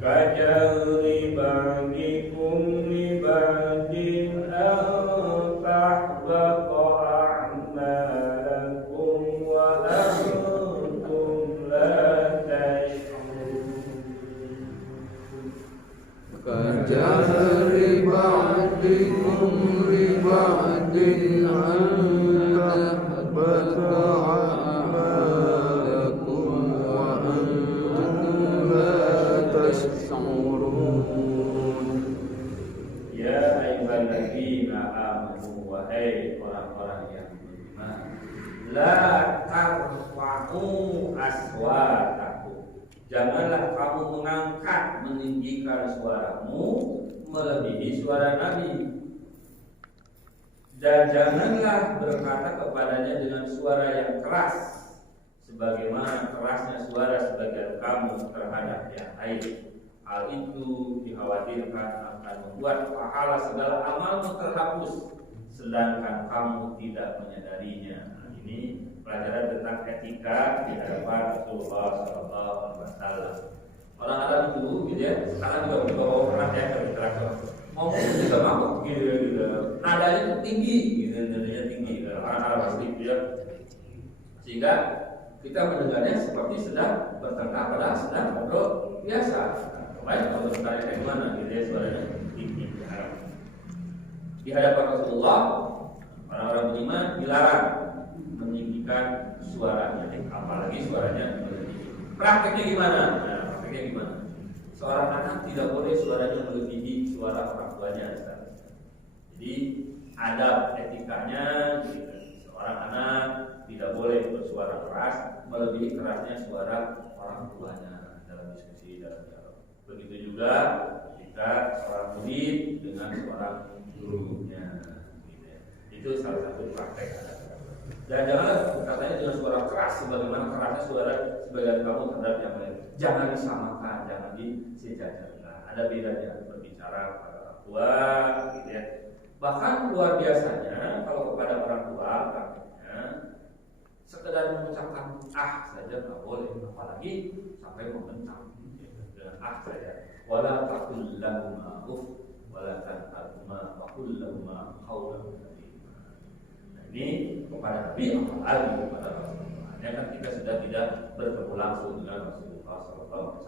kajari ba'dikum li ba'din an tahbaqa a'malakum wa antum la tash'urun. Kajari ba'dikum li ba'din an tahbata a'malakum wa antum la tash'urun. Ya ayyuhalladzina amanu, wahai orang-orang yang beriman, la tarfa'u aswatakum, janganlah kamu mengangkat, meninggikan suaramu melebihi suara Nabi, dan janganlah berkata kepadanya dengan suara yang keras sebagaimana kerasnya suara sebagian kamu terhadap yang lain. Hal itu dikhawatirkan akan membuat pahala segala amalmu terhapus, sedangkan kamu tidak menyadarinya. Ini pelajaran tentang etika di hadapan Rasulullah SAW. Orang Arab itu, gitu ya, sekarang juga bawa orang ya ke literatur, ngomong juga mabuk, gitu. Nadanya itu tinggi, gitu, nadanya tinggi. Orang Arab asli, gitu ya. Sehingga kita mendengarnya seperti sedang bertengkar, padahal sedang ngobrol biasa. Baik, kalau bertanya kayak gimana, gitu ya, suaranya tinggi. Di hadapan Rasulullah, orang-orang beriman dilarang meninggikan suaranya, apalagi suaranya melebihi. Prakteknya gimana? Nah, prakteknya gimana? Seorang anak tidak boleh suaranya melebihi suara orang tuanya. Jadi ada etikanya, gitu. Seorang anak tidak boleh bersuara keras melebihi kerasnya suara orang tuanya dalam diskusi, dalam dialog. Begitu juga jika seorang murid dengan seorang gurunya, gitu ya. Itu salah satu praktek. Dan janganlah berkatanya dengan suara keras sebagaimana kerasnya suara sebagian kamu terhadap yang lain. Jangan disamakan, jangan disejajarkan. Ada bedanya berbicara kepada orang tua, gitu ya. Bahkan luar biasanya kalau kepada orang tua, prakteknya sekedar mengucapkan saja nggak boleh, apalagi sampai membentak dengan saja. Wala taqul lahuma uff wala tanharhuma wa qul lahuma qawlan karima. Nah, ini kepada Nabi apalagi kepada Rasulullah. Ya kan kita sudah tidak bertemu langsung dengan Rasulullah SAW.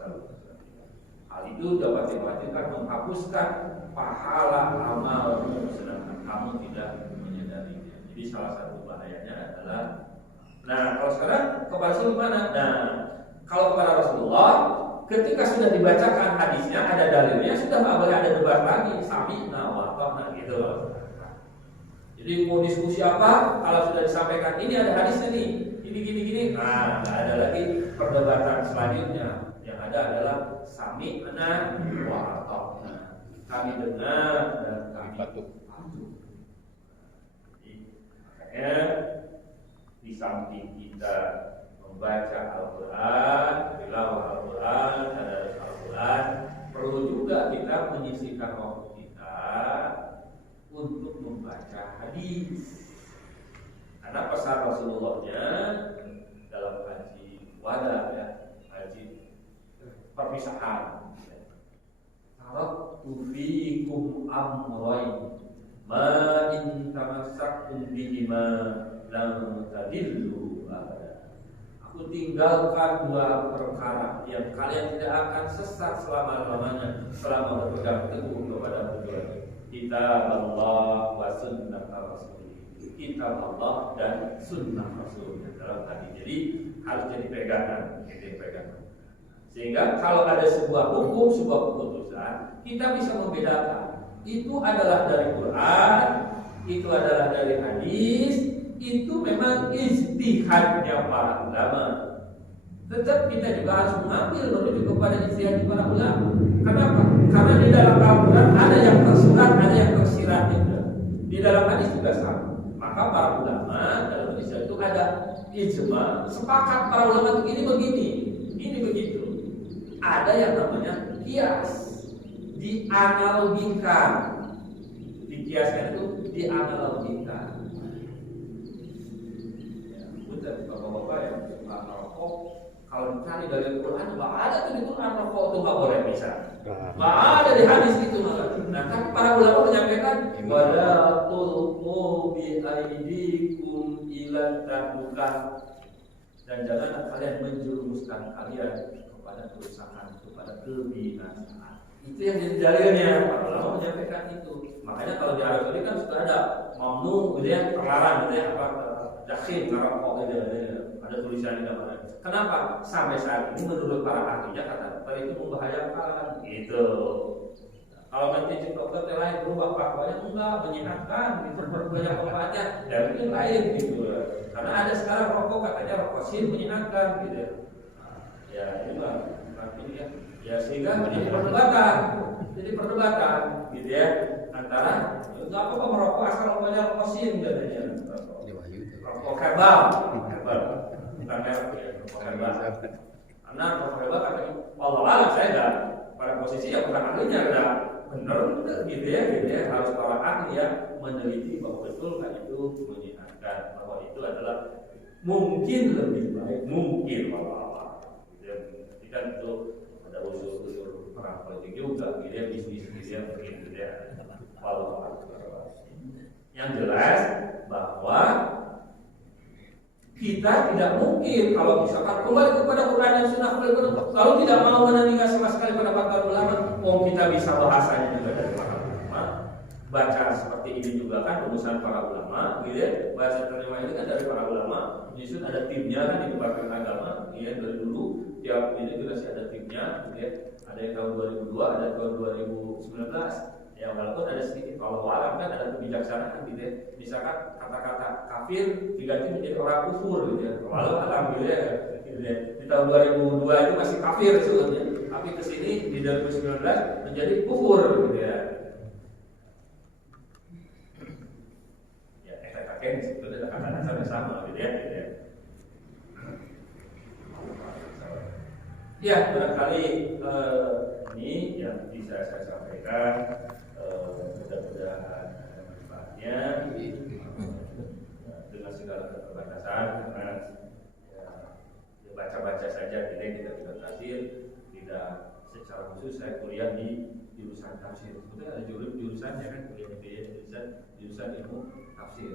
Hal itu dapat diwajibkan menghapuskan pahala amalmu sedangkan kamu tidak menyadarinya. Jadi salah satu bahayanya adalah, nah kalau sekarang kepada Rasulullah mana? Nah kalau kepada Rasulullah, ketika sudah dibacakan hadisnya, ada dalilnya, sudah nggak boleh ada debat lagi, sami'na wa ata'na gitu. Jadi mau diskusi apa? Kalau sudah disampaikan ini ada hadisnya nih, gini, nah nggak ada lagi perdebatan selanjutnya. Yang ada adalah sami'na wa ata'na, kami dengar dan kami patuh. Jadi makanya di samping kita membaca Al-Quran, tilawah Al-Quran, tadarus Al-Quran, perlu juga kita menyisihkan waktu kita untuk membaca hadis. Karena pesan Rasulullah-nya dalam haji wada, ya, haji perpisahan. Taraktu fiikum amrayn ma in tamassaktum bihima lam tadillu abada. Aku tinggalkan dua perkara yang kalian tidak akan sesat selama-lamanya selama berpegang teguh kepada kedua, kitab Allah wa sunnah Rasul. Kitab Allah dan sunnah Rasulnya dalam hati. Jadi harus jadi pegangan, sehingga kalau ada sebuah hukum, sebuah keputusan, kita bisa membedakan itu adalah dari Quran, itu adalah dari hadis, itu memang ijtihadnya para ulama. Tetap kita juga harus mengambil merujuk kepada ijtihad para ulama. Kenapa? Karena di dalam Al-Quran ada yang tersurat, ada yang tersirat juga. Di dalam hadis juga sama. Maka para ulama dalam Islam itu ada ijma, sepakat para ulama itu ini begitu. Ada yang namanya kias, dianalogikan. Dikiaskan itu dianalogikan. Ya, betul bapak-bapak yang suka merokok, kalau dicari dari Quran nggak ada tuh di Quran rokok itu nggak boleh bisa. Nggak ada di hadis itu malah. Nah kan para ulama menyampaikan wala tulqu bi aydikum ila tahluka, dan jangan kalian menjerumuskan kalian kepada kerusakan, kepada kebinasaan. Itu yang jadi dalilnya. Para ulama menyampaikan itu. Makanya kalau di Arab Saudi kan sudah ada mamnu gitu ya, terlarang gitu ya, apa dakhil ngerokok gitu ya. Ada tulisan di dalamnya. Kenapa? Sampai saat ini menurut para ahlinya kata dokter itu membahayakan gitu. Kalau nanti dokter yang lain berubah fatwanya enggak, menyehatkan gitu, berbanyak obatnya, dan itu lain gitu. Karena ada sekarang rokok katanya rokok sin menyehatkan gitu ya. Ya ini lah artinya ya sehingga menjadi perdebatan gitu ya antara enggak apa-apa merokok asal rokoknya rokok sin katanya. Rokok herbal. Bukan merek ya, rokok herbal. Karena rokok herbal katanya Allah saya enggak pada posisi yang bukan ahlinya enggak benar gitu ya harus orang ahli yang meneliti bahwa betul kan itu menyehatkan, bahwa itu adalah mungkin lebih baik, mungkin Allah tidak itu ada usul perang politik juga gitu ya, bisnis gitu ya begitu ya. Yang jelas bahwa kita tidak mungkin kalau misalkan kembali kepada Quran dan Sunnah kalau tidak mau menandingkan sama sekali pada fatwa ulama, kita bisa bahasanya juga dari para ulama, baca seperti ini juga kan rumusan para ulama, gitu ya. Bahasa terjemah ini kan dari para ulama, justru ada timnya kan di Departemen Agama, ya dari dulu tiap ini juga masih ada timnya, gitu ya. Ada yang tahun 2002, ada tahun 2019. Ya walaupun ada sedikit kalau alam kan ada kebijaksanaan gitu ya. Misalkan kata-kata kafir diganti menjadi orang kufur gitu ya. Walau alam gitu ya. Di tahun 2002 itu masih kafir sebetulnya. Tapi kesini di 2019 menjadi kufur gitu ya. Ya kata-kata sebetulnya kata-kata sama gitu ya. Ya barangkali ini yang bisa saya sampaikan. Mudah-mudahan manfaatnya dengan segala keterbatasan karena ya baca-baca saja kita tidak tafsir, tidak secara khusus saya kuliah di jurusan tafsir. Sebetulnya ada jurusannya kan kuliah di jurusan ilmu tafsir.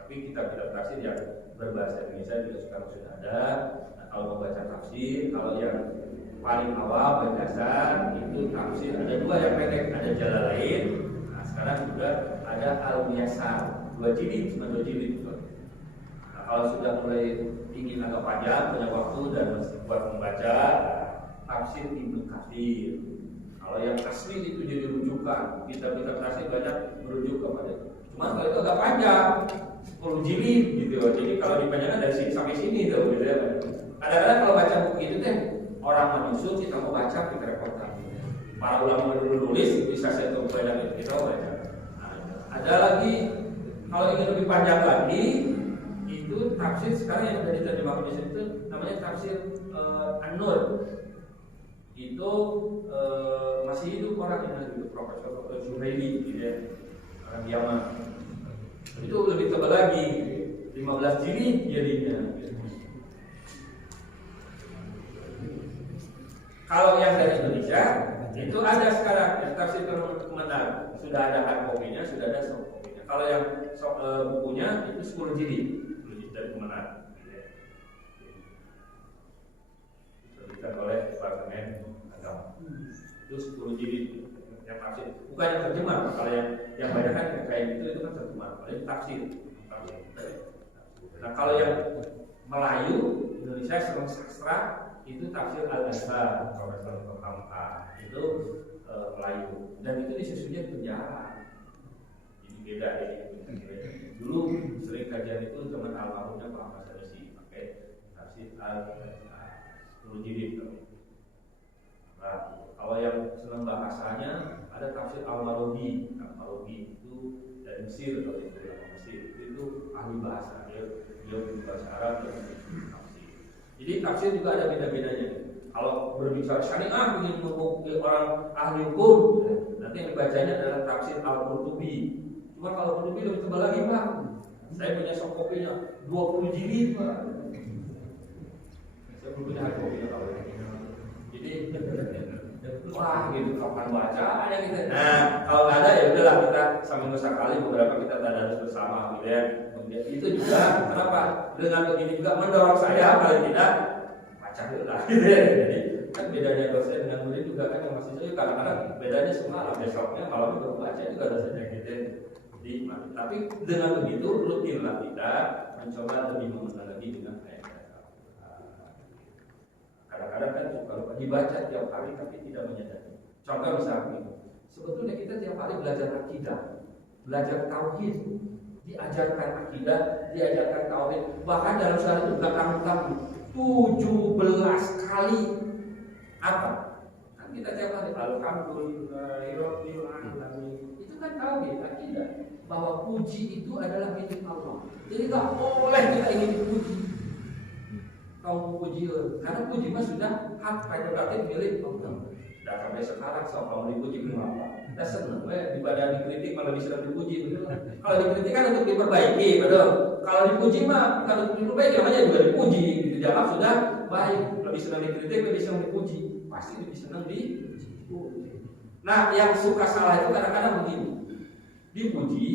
Tapi kitab-kitab tafsir yang berbahasa Indonesia juga sekarang sudah ada. Nah, kalau membaca tafsir, kalau yang paling awal berdasar itu tafsir ada dua yang pendek, ada Jalalain. Nah sekarang juga ada Al-Muyassar, 2 jilid, cuma 2 jilid juga. Nah kalau sudah mulai ingin agak panjang, banyak waktu dan buat membaca tafsir Ibnu Katsir. Kalau yang asli itu jadi rujukan, kitab-kitab tafsir banyak merujuk kepada itu. Cuma kalau itu agak panjang, 10 jilid gitu. Jadi kalau dipanjangkan dari sini sampai sini tuh gitu ya. Kadang-kadang kalau baca buku itu orang menyusun, kita mau baca, kita repotkan. Para ulama dulu nulis, bisa saya tunggu banyak kita baca. Nah, ada lagi, kalau ingin lebih panjang lagi, itu tafsir sekarang yang sudah diterjemahkan di sini itu namanya tafsir An-Nur. Itu masih hidup orang yang hidup, Profesor Zuhaili, gitu ya, orang Yaman. Itu lebih tebal lagi, 15 jilid jadinya. Kalau yang dari Indonesia itu ada sekarang yang tafsir Kemenak, sudah ada hard copy-nya, sudah ada soft copy-nya. Kalau yang bukunya itu 10 jilid dari Kemenak. Diterbitkan oleh Departemen Agama. Itu 10 jilid yang tafsir. Bukan yang terjemah. Kalau yang banyak kan kayak gitu itu kan terjemah. Kalau yang tafsir. Nah kalau yang Melayu, Indonesia serung sastra itu tafsir Al-Azhar, Profesor Hamka itu Melayu, dan itu disusunnya di penjara. Jadi beda ya. Dulu sering kajian itu zaman almarhumnya Pak Ahmad Sanusi pakai tafsir Al-Azhar 10 jilid. Nah, kalau yang senang bahasanya ada tafsir Al-Marogi. Al-Marogi itu dari Mesir, kalau itu ulama Mesir itu ahli bahasa, dia bahasa Arab dan jadi tafsir juga ada beda-bedanya. Kalau berbicara syariah ingin menghukumi orang ahli hukum, nanti yang dibacanya adalah tafsir Al-Qurtubi. Cuma kalau Qurtubi lebih tebal lagi Pak. Saya punya soft copy-nya 20 jilid Pak. Gurunya ada kopi tahu. Jadi wah gitu kapan baca ada gitu. Nah kalau nggak ada ya udahlah kita sambil sekali beberapa kita tadarus bersama gitu ya. Kemudian itu juga kenapa dengan begini juga mendorong saya paling tidak baca dulu lah gitu ya. Jadi kan bedanya dosen dengan murid juga kan yang masih saya kadang-kadang bedanya semalam besoknya malam baru baca juga dosennya gitu. Jadi tapi dengan begitu rutinlah kita mencoba lebih mengenal lagi dengan ayat-ayat. Kadang-kadang kan kalau dibaca tiap hari tapi tidak menyadari. Contoh misalnya, sebetulnya kita tiap hari belajar akidah, belajar tauhid, diajarkan akidah, diajarkan tauhid. Bahkan dalam sehari itu belakang 17 kali apa? Kan kita tiap hari alhamdulillahirabbil alamin. Itu kan tauhid akidah bahwa puji itu adalah milik Allah. Jadi nggak boleh kita ingin dipuji. Kau puji, karena puji mah sudah hak prerogatif milik Allah. Dan sampai sekarang kalau dipuji kenapa? Kita senang, daripada dikritik malah bisa dipuji, betul? Kalau dikritik kan untuk diperbaiki, betul? Kalau dipuji mah kalau diperbaiki namanya juga dipuji. Gitu jawab sudah baik, lebih senang dikritik, lebih senang dipuji, pasti lebih senang dipuji. Nah, yang suka salah itu kadang-kadang begini, dipuji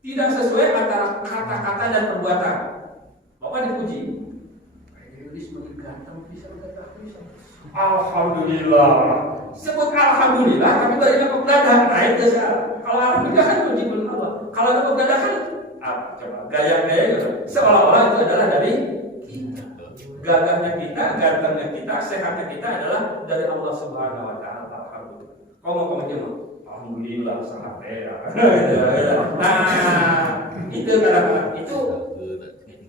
tidak sesuai antara kata-kata dan perbuatan. Bapak dipuji. Semakin ganteng bisa alhamdulillah. Sebut alhamdulillah tapi baru dapat dadakan naik ke sana. Kalau alhamdulillah kan puji Allah. Kalau dapat dadakan coba gaya-gaya gitu. Seolah-olah itu adalah dari kita. Gagahnya kita, gantengnya kita, sehatnya kita adalah dari Allah Subhanahu wa taala. Alhamdulillah. Kau mau komentar alhamdulillah sangat ya. Nah, itu kadang-kadang itu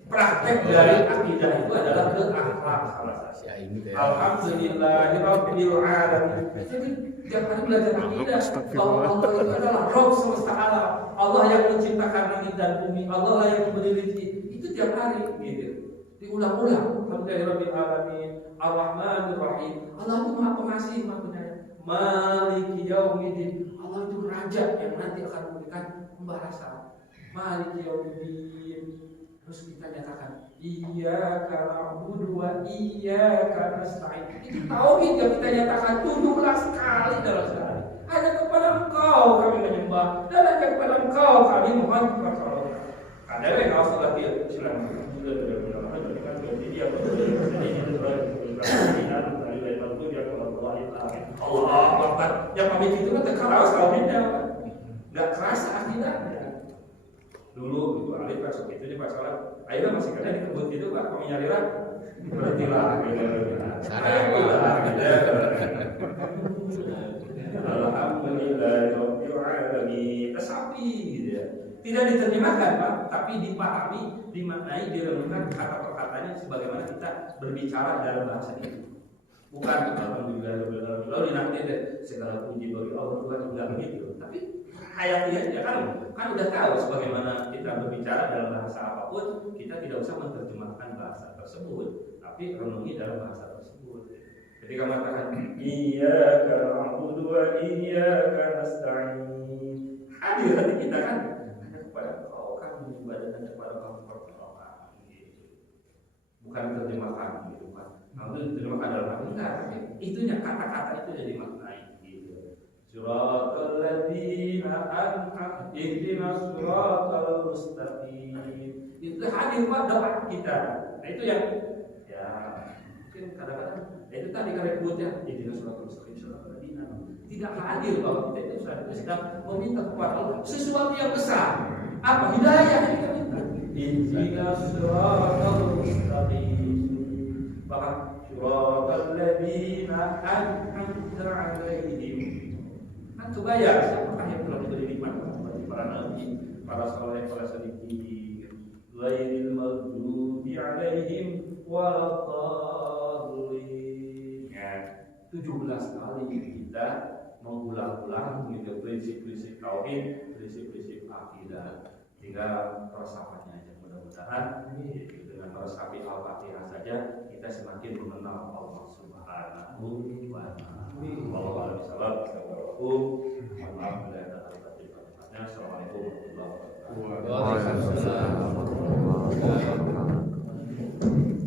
praktek dari akidah itu adalah ke akhlak salah satu. Alhamdulillahirabbil alamin. Jadi tiap hari belajar akidah bahwa Allah itu adalah Rabb semesta alam. Allah yang menciptakan langit dan bumi, Allah yang memberi rezeki. Itu tiap hari gitu. Diulang-ulang. Alhamdulillahirabbil alamin, Ar-Rahmanir Rahim. Allah itu Maha Pengasih, Maha Penyayang. Maliki yaumiddin. Allah itu raja yang nanti akan memberikan pembalasan. Maliki yaumiddin. Terus kita nyatakan iyyaka na'budu wa iyyaka nasta'in. Itu tauhid yang kita nyatakan 17 kali dalam sehari. Hanya kepada Engkau kami menyembah dan hanya kepada Engkau kami mohon pertolongan. Ada yang kau salah dia silakan. Allah Akbar. Yang kami itu kan terkeras tauhidnya. Enggak kerasa akidahnya. Dulu itu alif pas itu di pas salat akhirnya masih kena di kebun itu Pak kami nyari lah berhentilah alhamdulillah rabbil alamin sapi gitu ya tidak diterjemahkan Pak tapi dipahami dimaknai direnungkan kata per katanya sebagaimana kita berbicara dalam bahasa ini bukan alhamdulillah rabbil alamin lalu nanti deh segala puji bagi Allah Tuhan enggak begitu tapi hayatinya kan udah tahu sebagaimana kita berbicara dalam bahasa apapun kita tidak usah menerjemahkan bahasa tersebut tapi renungi dalam bahasa tersebut. Jadi kamu katakan iyyaka na'budu wa iyyaka nasta'in. Hadir hati kita kan hanya kepada Engkau kan beribadah hanya kepada Engkau pertolongan gitu. Bukan terjemahkan gitu kan. Kalau diterjemahkan dalam hati enggak itunya kata-kata itu jadi maknai. Suratal ladzina an'amta ihdinas siratal mustaqim. Itu hadir pada doa kita. Nah itu yang ya mungkin kadang-kadang itu tadi kalau disebutnya ihdinas siratal mustaqim suratal ladzina tidak hadir bahwa kita itu sedang meminta kepada Allah sesuatu yang besar. Apa hidayah yang kita minta? Ihdinas siratal mustaqim. Bahkan suratal ladzina an'amta 'alaihim. Kan kebayang siapakah yang telah diberi nikmat bagi para nabi, para saleh, para siddiqin, ghairil maghdubi 'alaihim waladdallin. Ya, 17 kali kita mengulang-ulang gitu prinsip-prinsip tauhid, prinsip-prinsip akidah. Tinggal resapannya aja mudah-mudahan dengan meresapi Al-Fatihah saja kita semakin mengenal Allah Subhanahu wa taala. Wallahu a'lam bishawab. Maaf bila ada kata-kata. Assalamualaikum warahmatullahi wabarakatuh. Waalaikumsalam warahmatullahi wabarakatuh.